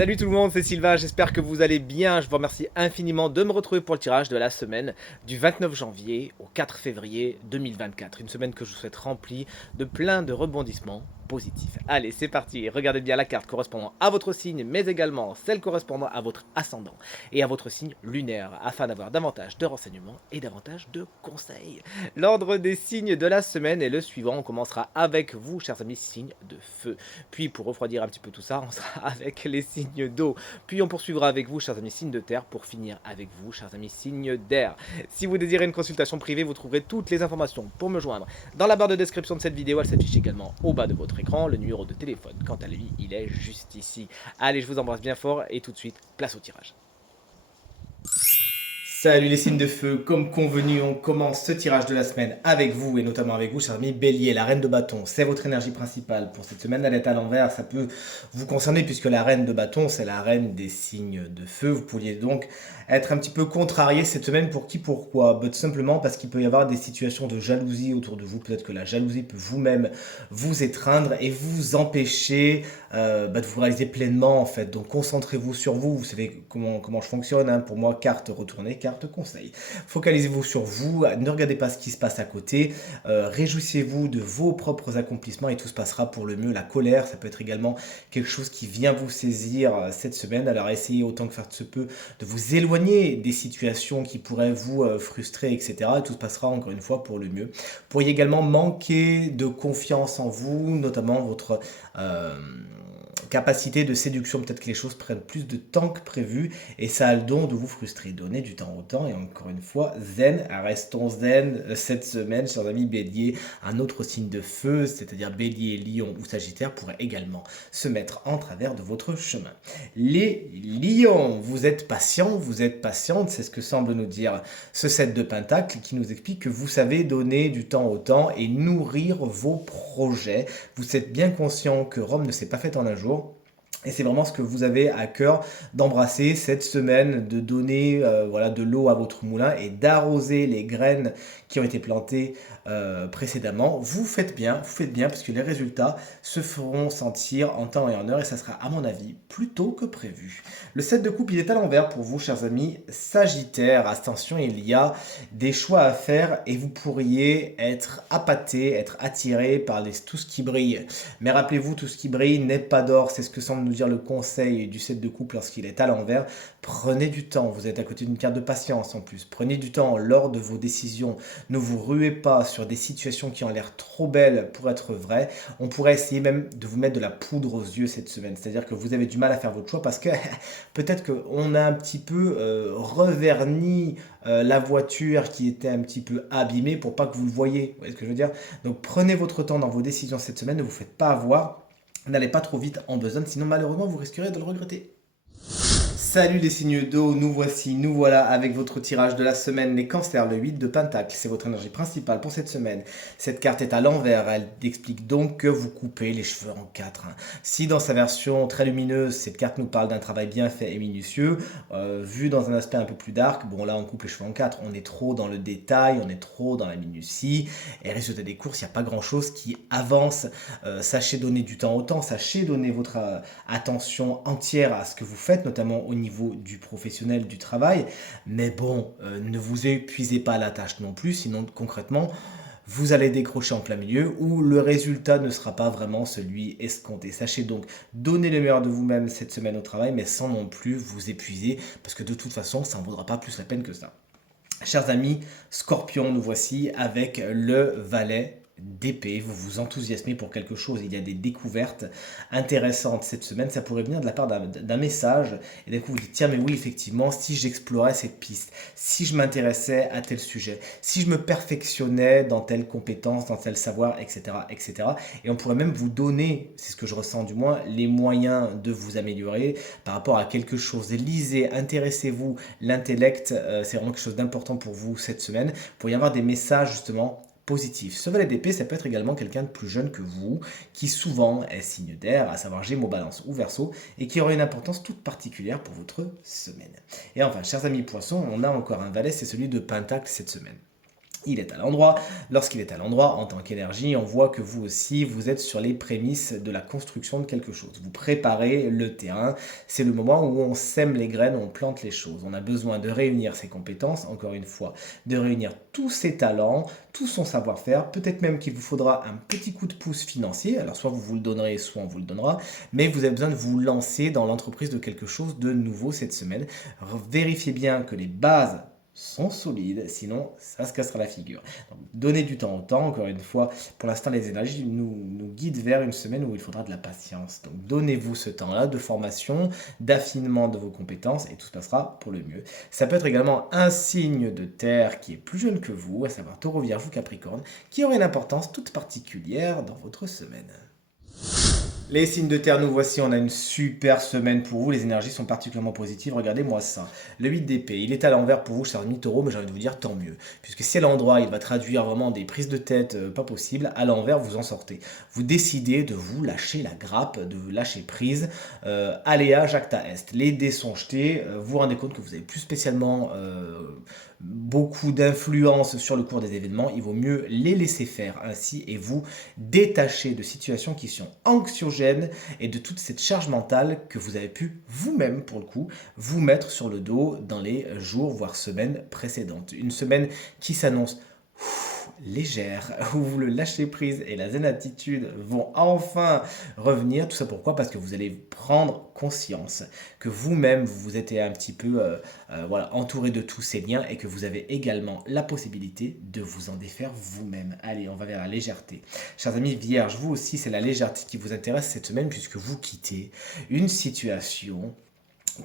Salut tout le monde, c'est Sylvain, j'espère que vous allez bien. Je vous remercie infiniment de me retrouver pour le tirage de la semaine du 29 janvier au 4 février 2024. Une semaine que je vous souhaite remplie de plein de rebondissements positifs. Allez, c'est parti. Regardez bien la carte correspondant à votre signe, mais également celle correspondant à votre ascendant et à votre signe lunaire, afin d'avoir davantage de renseignements et davantage de conseils. L'ordre des signes de la semaine est le suivant. On commencera avec vous, chers amis, signes de feu. Puis, pour refroidir un petit peu tout ça, on sera avec les signes d'eau. Puis, on poursuivra avec vous, chers amis, signes de terre, pour finir avec vous, chers amis, signes d'air. Si vous désirez une consultation privée, vous trouverez toutes les informations pour me joindre dans la barre de description de cette vidéo. Elle s'affiche également au bas de votre écran. Le numéro de téléphone, quant à lui, il est juste ici. Allez, je vous embrasse bien fort et tout de suite, place au tirage. Salut les signes de feu, comme convenu, on commence ce tirage de la semaine avec vous et notamment avec vous, chers amis Bélier, la reine de bâton, c'est votre énergie principale. Pour cette semaine, elle est à l'envers, ça peut vous concerner puisque la reine de bâton, c'est la reine des signes de feu. Vous pourriez donc être un petit peu contrarié cette semaine, pour qui, pourquoi? Tout simplement parce qu'il peut y avoir des situations de jalousie autour de vous, peut-être que la jalousie peut vous-même vous étreindre et vous empêcher de vous réaliser pleinement en fait. Donc concentrez-vous sur vous, vous savez comment je fonctionne, hein. Pour moi, carte retournée, carte conseil. Focalisez-vous sur vous, ne regardez pas ce qui se passe à côté, réjouissez-vous de vos propres accomplissements et tout se passera pour le mieux. La colère, ça peut être également quelque chose qui vient vous saisir cette semaine, alors essayez autant que faire se peut de vous éloigner des situations qui pourraient vous frustrer, etc. Et tout se passera encore une fois pour le mieux. Vous pourriez également manquer de confiance en vous, notamment votre capacité de séduction. Peut-être que les choses prennent plus de temps que prévu et ça a le don de vous frustrer. Donnez du temps au temps et encore une fois, zen, restons zen cette semaine, chers amis Bélier. Un autre signe de feu, c'est-à-dire Bélier, Lion ou Sagittaire, pourrait également se mettre en travers de votre chemin. Les lions, vous êtes patients, vous êtes patientes, c'est ce que semble nous dire ce 7 de Pentacle qui nous explique que vous savez donner du temps au temps et nourrir vos projets. Vous êtes bien conscient que Rome ne s'est pas faite en un jour. Et c'est vraiment ce que vous avez à cœur d'embrasser cette semaine, de donner de l'eau à votre moulin et d'arroser les graines qui ont été plantées précédemment. Vous faites bien parce que les résultats se feront sentir en temps et en heure et ça sera à mon avis plus tôt que prévu. Le 7 de coupe, il est à l'envers pour vous, chers amis Sagittaire. Attention, il y a des choix à faire et vous pourriez être appâté, être attiré par tout ce qui brille. Mais rappelez-vous, tout ce qui brille n'est pas d'or, c'est ce que semble nous dire le conseil du 7 de coupe lorsqu'il est à l'envers. Prenez du temps, vous êtes à côté d'une carte de patience en plus. Prenez du temps lors de vos décisions. Ne vous ruez pas sur des situations qui ont l'air trop belles pour être vraies. On pourrait essayer même de vous mettre de la poudre aux yeux cette semaine. C'est-à-dire que vous avez du mal à faire votre choix parce que peut-être qu'on a un petit peu reverni la voiture qui était un petit peu abîmée pour pas que vous le voyez. Vous voyez ce que je veux dire? Donc prenez votre temps dans vos décisions cette semaine, ne vous faites pas avoir. N'allez pas trop vite en besogne, sinon malheureusement vous risquerez de le regretter. Salut les signes d'eau, nous voilà avec votre tirage de la semaine, les cancers, le 8 de Pentacle, c'est votre énergie principale pour cette semaine. Cette carte est à l'envers, elle explique donc que vous coupez les cheveux en quatre. Si dans sa version très lumineuse, cette carte nous parle d'un travail bien fait et minutieux, vu dans un aspect un peu plus dark, bon là on coupe les cheveux en quatre, on est trop dans le détail, on est trop dans la minutie, et résultat des courses, il n'y a pas grand chose qui avance. Sachez donner du temps au temps, sachez donner votre attention entière à ce que vous faites, notamment au niveau du professionnel, du travail. Mais bon, ne vous épuisez pas à la tâche non plus, sinon concrètement, vous allez décrocher en plein milieu où le résultat ne sera pas vraiment celui escompté. Sachez donc donner le meilleur de vous-même cette semaine au travail, mais sans non plus vous épuiser, parce que de toute façon, ça ne vaudra pas plus la peine que ça. Chers amis, Scorpion, nous voici avec le valet d'épée. Vous vous enthousiasmez pour quelque chose, il y a des découvertes intéressantes cette semaine, ça pourrait venir de la part d'un message, et d'un coup vous dites tiens mais oui effectivement, si j'explorais cette piste, si je m'intéressais à tel sujet, si je me perfectionnais dans telle compétence, dans tel savoir, etc. etc. Et on pourrait même vous donner, c'est ce que je ressens du moins, les moyens de vous améliorer par rapport à quelque chose. Lisez, intéressez-vous, l'intellect, c'est vraiment quelque chose d'important pour vous cette semaine. Pour y avoir des messages justement positif. Ce valet d'épée, ça peut être également quelqu'un de plus jeune que vous, qui souvent est signe d'air, à savoir Gémeaux, Balance ou Verseau, et qui aura une importance toute particulière pour votre semaine. Et enfin, chers amis Poissons, on a encore un valet, c'est celui de Pentacle cette semaine. Il est à l'endroit. Lorsqu'il est à l'endroit, en tant qu'énergie, on voit que vous aussi, vous êtes sur les prémices de la construction de quelque chose. Vous préparez le terrain. C'est le moment où on sème les graines, on plante les choses. On a besoin de réunir ses compétences, encore une fois, de réunir tous ses talents, tout son savoir-faire. Peut-être même qu'il vous faudra un petit coup de pouce financier. Alors, soit vous le donnerez, soit on vous le donnera. Mais vous avez besoin de vous lancer dans l'entreprise de quelque chose de nouveau cette semaine. Vérifiez bien que les bases sont solides, sinon ça se cassera la figure. Donc, donnez du temps au temps, encore une fois, pour l'instant les énergies nous guident vers une semaine où il faudra de la patience. Donc donnez-vous ce temps-là de formation, d'affinement de vos compétences et tout se passera pour le mieux. Ça peut être également un signe de terre qui est plus jeune que vous, à savoir Taureau, Vierge ou Capricorne, qui aurait une importance toute particulière dans votre semaine. Les signes de terre, nous voici, on a une super semaine pour vous, les énergies sont particulièrement positives, regardez-moi ça. Le 8 d'épée, il est à l'envers pour vous, cher ami taureau, mais j'ai envie de vous dire tant mieux. Puisque si à l'endroit, il va traduire vraiment des prises de tête pas possibles, à l'envers, vous en sortez. Vous décidez de vous lâcher la grappe, de vous lâcher prise, aléa jacta est. Les dés sont jetés, vous vous rendez compte que vous n'avez plus spécialement beaucoup d'influence sur le cours des événements, il vaut mieux les laisser faire ainsi et vous détacher de situations qui sont anxiogènes et de toute cette charge mentale que vous avez pu vous-même, pour le coup, vous mettre sur le dos dans les jours, voire semaines précédentes. Une semaine qui s'annonce légère, où le lâcher prise et la zen attitude vont enfin revenir. Tout ça pourquoi? Parce que vous allez prendre conscience que vous-même, vous êtes un petit peu voilà, entouré de tous ces liens et que vous avez également la possibilité de vous en défaire vous-même. Allez, on va vers la légèreté. Chers amis vierges, vous aussi, c'est la légèreté qui vous intéresse cette semaine puisque vous quittez une situation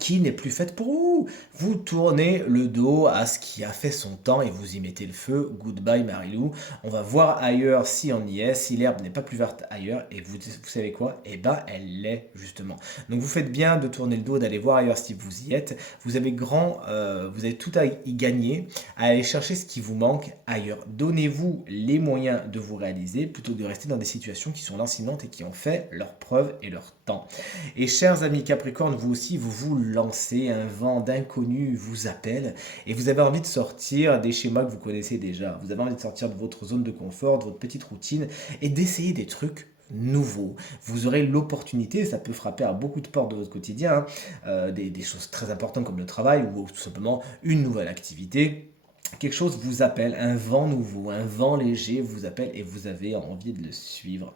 qui n'est plus faite pour vous. Vous tournez le dos à ce qui a fait son temps et vous y mettez le feu. Goodbye Marilou. On va voir ailleurs si on y est, si l'herbe n'est pas plus verte ailleurs. Et vous savez quoi? Eh ben, elle l'est justement. Donc vous faites bien de tourner le dos, d'aller voir ailleurs si vous y êtes. Vous avez vous avez tout à y gagner, à aller chercher ce qui vous manque ailleurs. Donnez-vous les moyens de vous réaliser plutôt que de rester dans des situations qui sont lancinantes et qui ont fait leur preuve et leur temps. Et chers amis Capricorne, vous aussi, vous lancez, un vent d'inconnu vous appelle et vous avez envie de sortir des schémas que vous connaissez déjà. Vous avez envie de sortir de votre zone de confort, de votre petite routine et d'essayer des trucs nouveaux. Vous aurez l'opportunité, ça peut frapper à beaucoup de portes de votre quotidien, des choses très importantes comme le travail ou tout simplement une nouvelle activité. Quelque chose vous appelle, un vent nouveau, un vent léger vous appelle et vous avez envie de le suivre.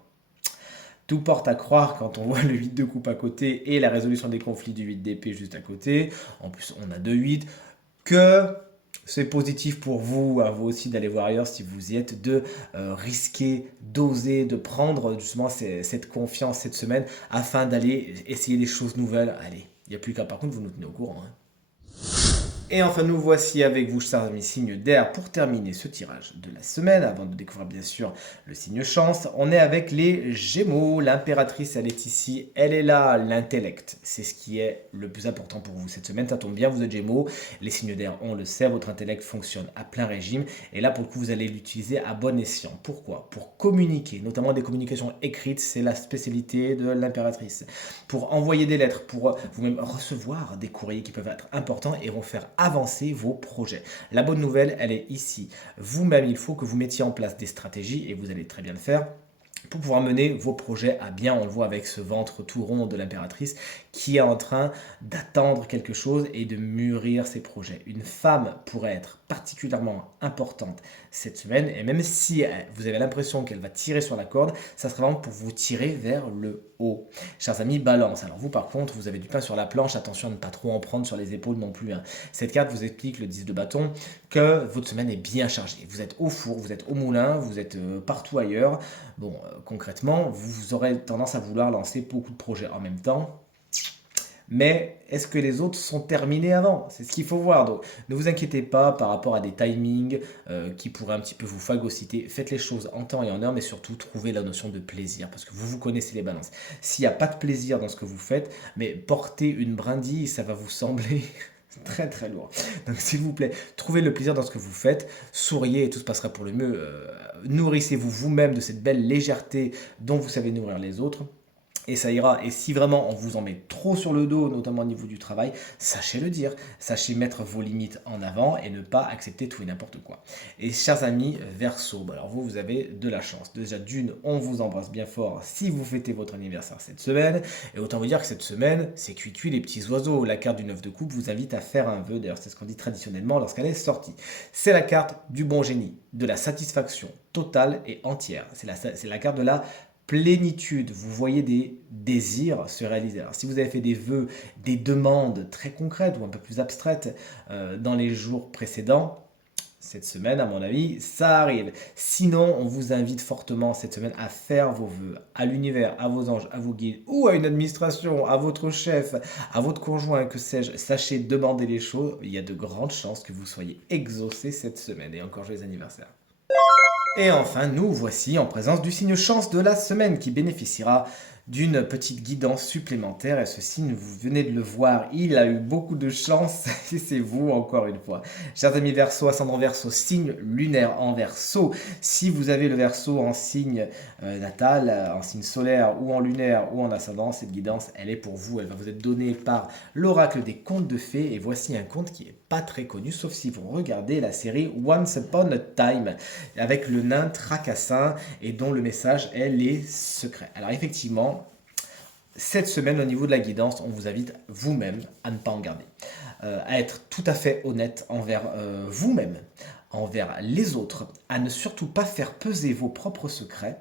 Tout porte à croire quand on voit le 8 de coupe à côté et la résolution des conflits du 8 d'épée juste à côté. En plus, on a 2-8. Que c'est positif pour vous, à vous aussi d'aller voir ailleurs si vous y êtes, de risquer, d'oser, de prendre justement cette confiance cette semaine afin d'aller essayer des choses nouvelles. Allez, il n'y a plus qu'à par contre vous nous tenez au courant. Hein. Et enfin, nous voici avec vous, chers amis, signes d'air, pour terminer ce tirage de la semaine, avant de découvrir bien sûr le signe chance. On est avec les Gémeaux. L'impératrice, elle est ici, elle est là, l'intellect. C'est ce qui est le plus important pour vous cette semaine. Ça tombe bien, vous êtes Gémeaux. Les signes d'air, on le sait, votre intellect fonctionne à plein régime. Et là, pour le coup, vous allez l'utiliser à bon escient. Pourquoi? Pour communiquer, notamment des communications écrites, c'est la spécialité de l'impératrice. Pour envoyer des lettres, pour vous-même recevoir des courriers qui peuvent être importants et vont faire avancer vos projets. La bonne nouvelle, elle est ici. Vous-même, il faut que vous mettiez en place des stratégies et vous allez très bien le faire pour pouvoir mener vos projets à bien. On le voit avec ce ventre tout rond de l'impératrice qui est en train d'attendre quelque chose et de mûrir ses projets. Une femme pourrait être particulièrement importante cette semaine et même si vous avez l'impression qu'elle va tirer sur la corde, ça sera vraiment pour vous tirer vers le haut. Chers amis, balance. Alors vous par contre, vous avez du pain sur la planche, attention à ne pas trop en prendre sur les épaules non plus. Hein. Cette carte vous explique, le 10 de bâton, que votre semaine est bien chargée. Vous êtes au four, vous êtes au moulin, vous êtes partout ailleurs. Bon, concrètement, vous aurez tendance à vouloir lancer beaucoup de projets en même temps. Mais est-ce que les autres sont terminés avant? C'est ce qu'il faut voir. Donc, ne vous inquiétez pas par rapport à des timings qui pourraient un petit peu vous phagocyter. Faites les choses en temps et en heure, mais surtout trouvez la notion de plaisir, parce que vous connaissez les balances. S'il n'y a pas de plaisir dans ce que vous faites, mais porter une brindille, ça va vous sembler très très lourd. Donc s'il vous plaît, trouvez le plaisir dans ce que vous faites, souriez et tout se passera pour le mieux. Nourrissez-vous vous-même de cette belle légèreté dont vous savez nourrir les autres. et ça ira. Et si vraiment on vous en met trop sur le dos, notamment au niveau du travail, sachez le dire. Sachez mettre vos limites en avant et ne pas accepter tout et n'importe quoi. Et chers amis Verseau, alors vous, vous avez de la chance. Déjà d'une, on vous embrasse bien fort si vous fêtez votre anniversaire cette semaine. Et autant vous dire que cette semaine, c'est cuit les petits oiseaux. La carte du 9 de coupe vous invite à faire un vœu. D'ailleurs, c'est ce qu'on dit traditionnellement lorsqu'elle est sortie. C'est la carte du bon génie, de la satisfaction totale et entière. C'est la carte de la plénitude, vous voyez des désirs se réaliser. Alors, si vous avez fait des vœux, des demandes très concrètes ou un peu plus abstraites dans les jours précédents, cette semaine, à mon avis, ça arrive. Sinon, on vous invite fortement cette semaine à faire vos vœux à l'univers, à vos anges, à vos guides ou à une administration, à votre chef, à votre conjoint, que sais-je. Sachez demander les choses. Il y a de grandes chances que vous soyez exaucé cette semaine. Et encore joyeux anniversaire. Et enfin, nous voici en présence du signe chance de la semaine qui bénéficiera d'une petite guidance supplémentaire. Et ce signe, vous venez de le voir, il a eu beaucoup de chance et c'est vous encore une fois. Chers amis Verseau, ascendant Verseau, signe lunaire en Verseau. Si vous avez le Verseau en signe natal, en signe solaire ou en lunaire ou en ascendant, cette guidance, elle est pour vous. Elle va vous être donnée par l'oracle des contes de fées. Et voici un conte qui est pas très connu, sauf si vous regardez la série Once Upon a Time avec le nain Tracassin et dont le message est les secrets. Alors effectivement, cette semaine, au niveau de la guidance, on vous invite vous-même à ne pas en garder, à être tout à fait honnête envers vous-même, envers les autres, à ne surtout pas faire peser vos propres secrets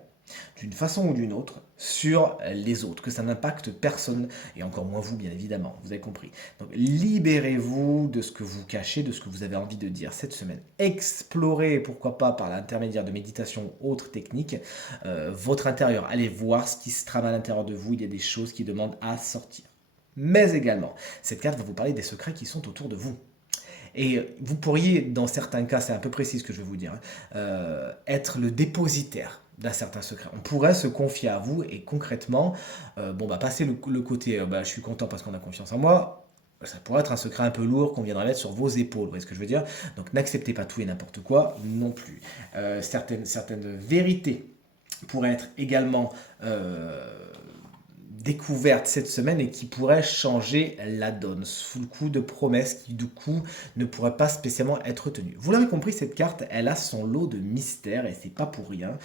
d'une façon ou d'une autre sur les autres, que ça n'impacte personne et encore moins vous bien évidemment, vous avez compris. Donc libérez-vous de ce que vous cachez, de ce que vous avez envie de dire cette semaine. Explorez, pourquoi pas par l'intermédiaire de méditation ou autres techniques, votre intérieur. Allez voir ce qui se trame à l'intérieur de vous, il y a des choses qui demandent à sortir. Mais également, cette carte va vous parler des secrets qui sont autour de vous. Et vous pourriez, dans certains cas, c'est un peu précis ce que je vais vous dire, être le dépositaire d'un certain secret. On pourrait se confier à vous et concrètement, passer le côté je suis content parce qu'on a confiance en moi, ça pourrait être un secret un peu lourd qu'on viendrait mettre sur vos épaules, vous voyez ce que je veux dire? Donc n'acceptez pas tout et n'importe quoi non plus. Certaines vérités pourraient être également découverte cette semaine et qui pourrait changer la donne sous le coup de promesses qui du coup ne pourraient pas spécialement être tenues. Vous l'avez compris, cette carte, elle a son lot de mystères et c'est pas pour rien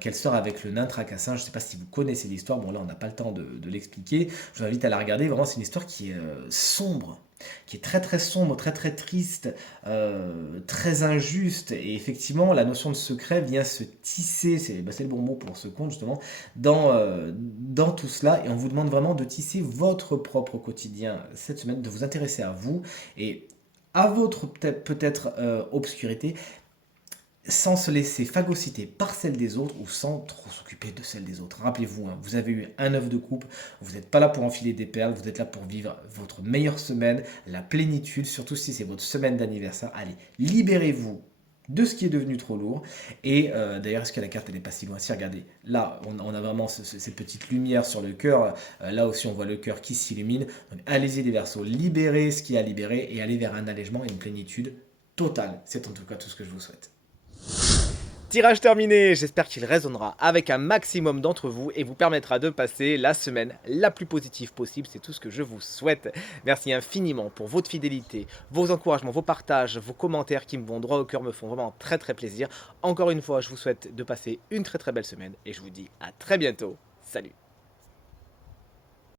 qu'elle sort avec le nain Tracassin. Je ne sais pas si vous connaissez l'histoire, bon là on n'a pas le temps de l'expliquer, je vous invite à la regarder, vraiment c'est une histoire qui est sombre, qui est très très sombre, très très triste, très injuste. Et effectivement, la notion de secret vient se tisser, c'est le bon mot pour ce conte justement, dans tout cela. Et on vous demande vraiment de tisser votre propre quotidien cette semaine, de vous intéresser à vous et à votre peut-être obscurité, sans se laisser phagocyter par celle des autres ou sans trop s'occuper de celle des autres. Rappelez-vous, vous avez eu un œuf de coupe, vous n'êtes pas là pour enfiler des perles, vous êtes là pour vivre votre meilleure semaine, la plénitude, surtout si c'est votre semaine d'anniversaire. Allez, libérez-vous de ce qui est devenu trop lourd. Et d'ailleurs, est-ce que la carte elle n'est pas si loin? Si, regardez, là, on a vraiment cette petite lumière sur le cœur. Là aussi, on voit le cœur qui s'illumine. Donc, allez-y les Verseaux, libérez ce qui est à libérer et allez vers un allègement et une plénitude totale. C'est en tout cas tout ce que je vous souhaite. Tirage terminé, j'espère qu'il résonnera avec un maximum d'entre vous et vous permettra de passer la semaine la plus positive possible, c'est tout ce que je vous souhaite. Merci infiniment pour votre fidélité, vos encouragements, vos partages, vos commentaires qui me vont droit au cœur, me font vraiment très très plaisir. Encore une fois, je vous souhaite de passer une très très belle semaine et je vous dis à très bientôt. Salut!